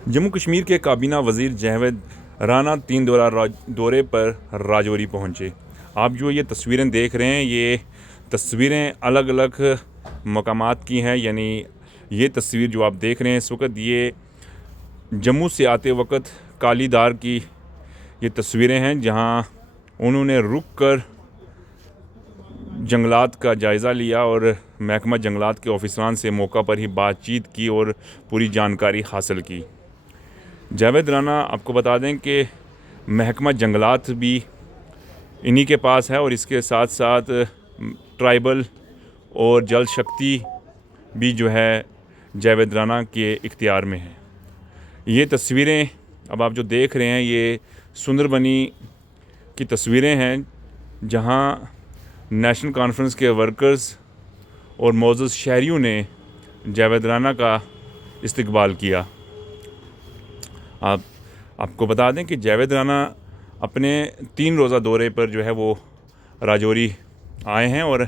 जम्मू कश्मीर के काबीना वज़ीर जावेद राना 3 दौरे पर राजौरी पहुंचे। आप जो ये तस्वीरें देख रहे हैं, ये तस्वीरें अलग अलग मकामात की हैं। यानी ये तस्वीर जो आप देख रहे हैं इस वक्त, ये जम्मू से आते वक्त कालीदार की ये तस्वीरें हैं, जहां उन्होंने रुक कर जंगलात का जायज़ा लिया और महकमा जंगलात के ऑफिसरान से मौका पर ही बातचीत की और पूरी जानकारी हासिल की। जावेद राना, आपको बता दें कि महकमा जंगलात भी इन्हीं के पास है और इसके साथ साथ ट्राइबल और जल शक्ति भी जो है जावेद राना के इख्तियार में है। ये तस्वीरें अब आप जो देख रहे हैं, ये सुंदरबनी की तस्वीरें हैं, जहां नेशनल कॉन्फ्रेंस के वर्कर्स और मोअज़्ज़ज़ शहरियों ने जावेद राना का इस्तकबाल किया। आपको बता दें कि जावेद राना अपने 3 रोज़ा दौरे पर जो है वो राजौरी आए हैं और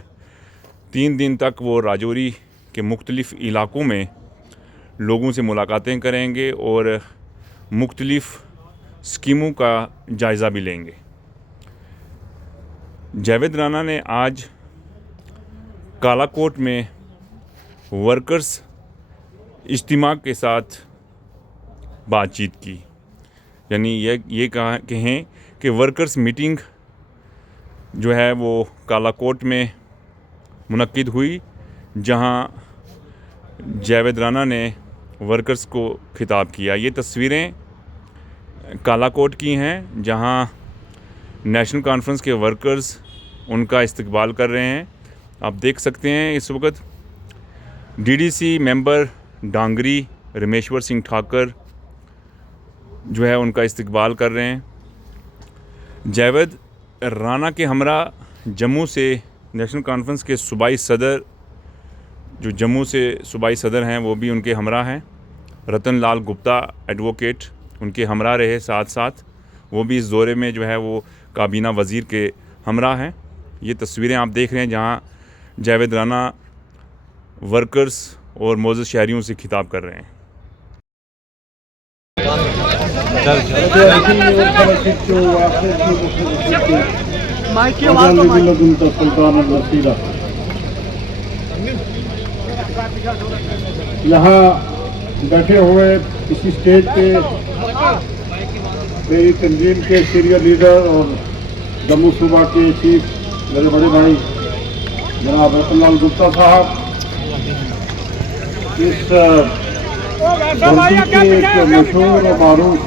3 दिन तक वो राजौरी के मुख्तलिफ़ इलाक़ों में लोगों से मुलाकातें करेंगे और मुख्तलिफ़ स्कीमों का जायज़ा भी लेंगे। जावेद राना ने आज कालाकोट में वर्कर्स इज्तिमा के साथ बातचीत की। यानी ये कहें कि वर्कर्स मीटिंग जो है वो कालाकोट में मुनक्किद हुई, जहां जावेद राना ने वर्कर्स को खिताब किया। ये तस्वीरें कालाकोट की हैं, जहां नेशनल कॉन्फ्रेंस के वर्कर्स उनका इस्तकबाल कर रहे हैं। आप देख सकते हैं इस वक्त डीडीसी मेंबर डांगरी रमेश्वर सिंह ठाकर जो है उनका इस्तकबाल कर रहे हैं। जावेद राना के हमरा जम्मू से नेशनल कॉन्फ्रेंस के सूबाई सदर, जो जम्मू से सूबाई सदर हैं, वो भी उनके हमरा हैं। रतन लाल गुप्ता एडवोकेट उनके हमरा रहे, साथ साथ वो भी इस दौरे में जो है वो काबीना वज़ीर के हमरा हैं। ये तस्वीरें आप देख रहे हैं जहां जावेद राना वर्कर्स और मोअज़्ज़ज़ शहरियों से खिताब कर रहे हैं। यहाँ बैठे हुए इसी स्टेज पे मेरी तंजीम के सीनियर लीडर और जम्मू सूबा के चीफ मेरे बड़े भाई जनाब रतन लाल गुप्ता साहब, इस धरती के एक मशहूर और मारूफ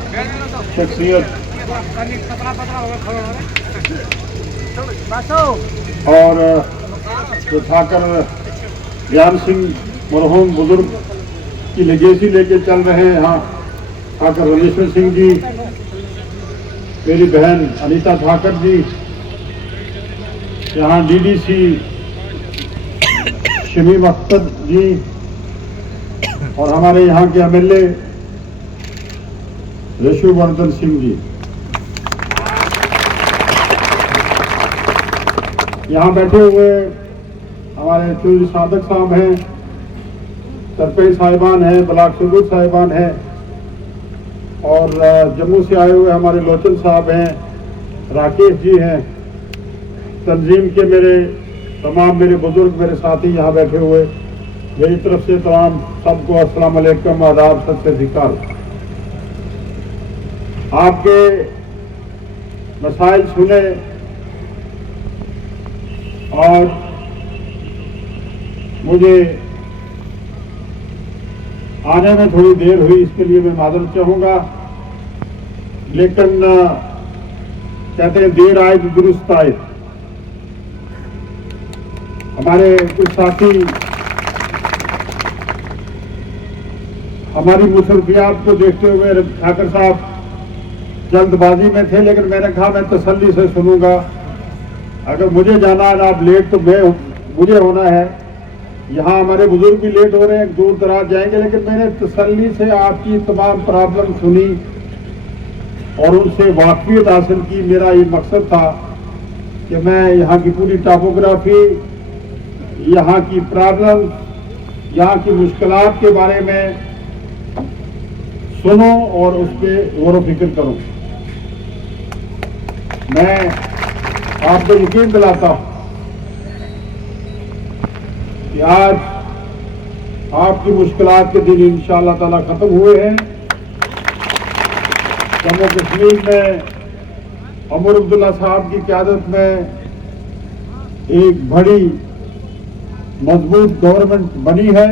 शख्सियत और जो ठाकर ज्ञान सिंह मरहूम बुजुर्ग की लेगेसी लेके चल रहे हैं, यहाँ ठाकर रमेश्वर सिंह जी, मेरी बहन अनीता ठाकर जी, यहाँ डीडीसी शमीम अख्तर जी और हमारे यहाँ के एमएलए यशुवर्धन सिंह जी, यहाँ बैठे हुए हमारे चौधरी सादक साहब हैं, सरपंच साहिबान हैं, ब्लॉक सदर साहिबान हैं और जम्मू से आए हुए हमारे लोचन साहब हैं, राकेश जी हैं। तंजीम के मेरे बुजुर्ग, मेरे साथी यहाँ बैठे हुए, मेरी तरफ से तमाम सबको अस्सलाम वालेकुम, आदाब, सत श्री अकाल। आपके मसाइल सुने और मुझे आने में थोड़ी देर हुई, इसके लिए मैं माजरत चाहूँगा, लेकिन कहते हैं देर आए तो दुरुस्त आए। हमारे कुछ साथी हमारी मुसरफियात को देखते हुए ठाकर साहब जल्दबाजी में थे, लेकिन मैंने कहा मैं तसल्ली से सुनूंगा। अगर मुझे जाना है, आप लेट तो मुझे होना है। यहाँ हमारे बुजुर्ग भी लेट हो रहे हैं, दूर दराज जाएंगे, लेकिन मैंने तसल्ली से आपकी तमाम प्रॉब्लम सुनी और उनसे वाकफियत हासिल की। मेरा ये मकसद था कि मैं यहाँ की पूरी टॉपोग्राफी, यहाँ की प्रॉब्लम, यहाँ की मुश्किलात के बारे में सुनो और उस पर गौर फिक्र करो। मैं आपको यकीन दिलाता हूं कि आज आपकी मुश्किलात के दिन इंशाअल्लाह ताला खत्म हुए हैं। जम्मू कश्मीर में उमर अब्दुल्ला साहब की क़यादत में एक बड़ी मजबूत गवर्नमेंट बनी है,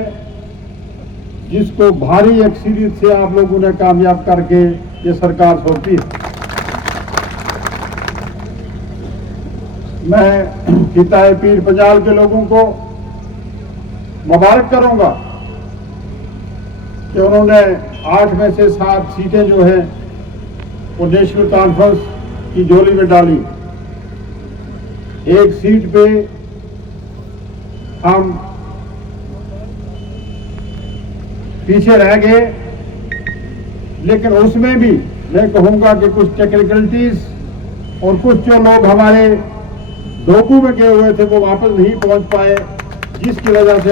जिसको भारी अक्सरियत से आप लोगों ने कामयाब करके ये सरकार सौंपी है। मैं खिताए पीर पंजाल के लोगों को मुबारक करूंगा कि उन्होंने 8 में से 7 सीटें जो हैं वो नेशनल कॉन्फ्रेंस की झोली में डाली। एक सीट पे हम पीछे रह गए, लेकिन उसमें भी मैं कहूंगा कि कुछ टेक्निकलिटीज और कुछ जो लोग हमारे डोकू में गए हुए थे वो वापस नहीं पहुंच पाए, जिसकी वजह से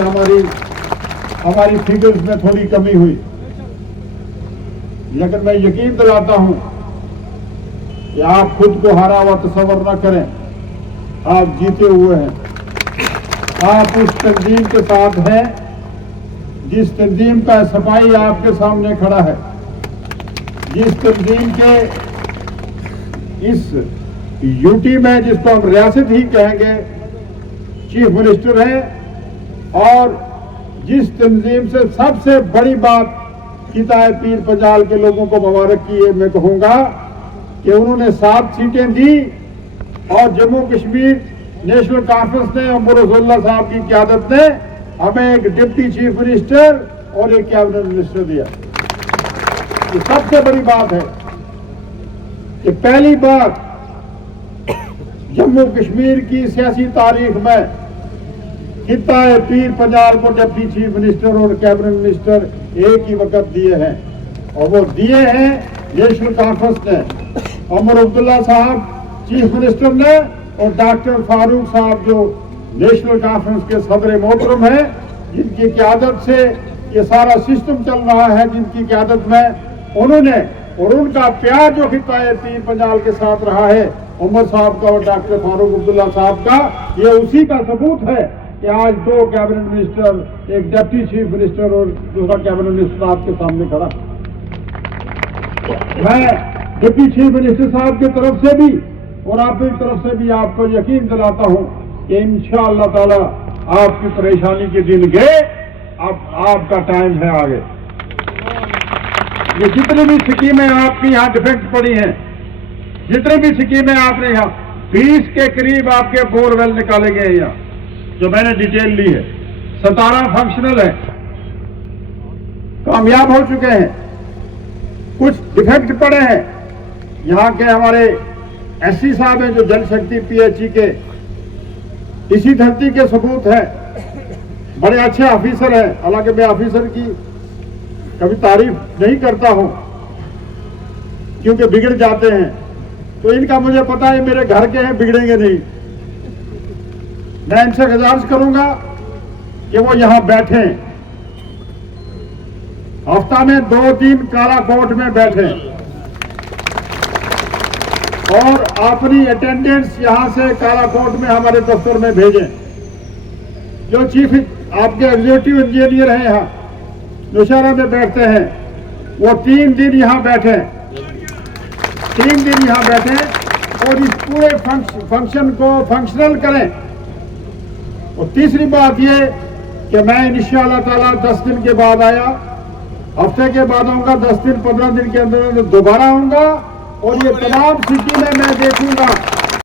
हमारी फिगर्स में थोड़ी कमी हुई। लेकिन मैं यकीन दिलाता हूं कि आप खुद को हारा हुआ तस्वर न करें, आप जीते हुए हैं। आप उस तंजीम के साथ हैं जिस तंजीम का सफाई आपके सामने खड़ा है, जिस तंजीम के इस यूटी में, जिसको हम रियासत ही कहेंगे, चीफ मिनिस्टर हैं, और जिस तंजीम से सबसे बड़ी बात खिताए पीर पंजाल के लोगों को मुबारक की है, मैं कहूंगा कि उन्होंने 7 सीटें दी और जम्मू कश्मीर नेशनल कॉन्फ्रेंस ने उमर अब्दुल्ला साहब की क़यादत ने हमें एक डिप्टी चीफ मिनिस्टर और एक कैबिनेट मिनिस्टर दिया। ये सबसे बड़ी बात है कि पहली बार जम्मू कश्मीर की सियासी तारीख में खिताए पीर पंजाल को डिप्टी चीफ मिनिस्टर और कैबिनेट मिनिस्टर एक ही वक्त दिए हैं, और वो दिए हैं नेशनल कॉन्फ्रेंस ने। उमर अब्दुल्ला साहब चीफ मिनिस्टर ने और डॉक्टर फारूक साहब जो नेशनल कॉन्फ्रेंस के सदर मोहतरम हैं, जिनकी क़यादत से ये सारा सिस्टम चल रहा है, जिनकी क़यादत में उन्होंने और उनका प्यार जो खिताए पीर पंजाल के साथ रहा है, उमर साहब का और डॉक्टर फारूक अब्दुल्ला साहब का, ये उसी का सबूत है कि आज 2 कैबिनेट मिनिस्टर, एक डिप्टी चीफ मिनिस्टर और दूसरा कैबिनेट मिनिस्टर आपके सामने खड़ा। मैं डिप्टी चीफ मिनिस्टर साहब की तरफ से भी और आपकी तरफ से भी आपको यकीन दिलाता हूं कि इंशाअल्लाह ताला आपकी परेशानी के दिन गए, अब आपका टाइम है आगे। ये जितनी भी स्कीमें आपकी यहाँ डिफेक्ट पड़ी हैं, जितनी भी स्कीमें आपने यहाँ 20 के करीब आपके बोरवेल निकाले गए हैं यहाँ, जो मैंने डिटेल ली है, 17 फंक्शनल है, कामयाब हो चुके हैं। कुछ डिफेक्ट पड़े हैं, यहाँ के हमारे एससी साहब हैं जो जल शक्ति पीएचई के इसी धरती के सबूत हैं, बड़े अच्छे ऑफिसर हैं। हालांकि मैं ऑफिसर की कभी तारीफ नहीं करता हूं क्योंकि बिगड़ जाते हैं, तो इनका मुझे पता है मेरे घर के हैं, बिगड़ेंगे नहीं। मैं इनसे गुजारिश करूंगा कि वो यहां बैठे, हफ्ता में 2-3 काला कोर्ट में बैठे और अपनी अटेंडेंस यहां से काला कोर्ट में हमारे दफ्तर में भेजें। जो चीफ आपके एग्जीक्यूटिव इंजीनियर हैं यहाँ नौशहरा में बैठते हैं, वो 3 दिन यहाँ बैठे, 3 दिन यहाँ बैठे और इस पूरे फंक्शन को फंक्शनल करें। और तीसरी बात ये कि मैं इंशाअल्लाह ताला 10 दिन के बाद आया, हफ्ते के बाद आऊंगा, 10 दिन 15 दिन के अंदर दोबारा आऊंगा और ये तमाम स्थिति में मैं देखूंगा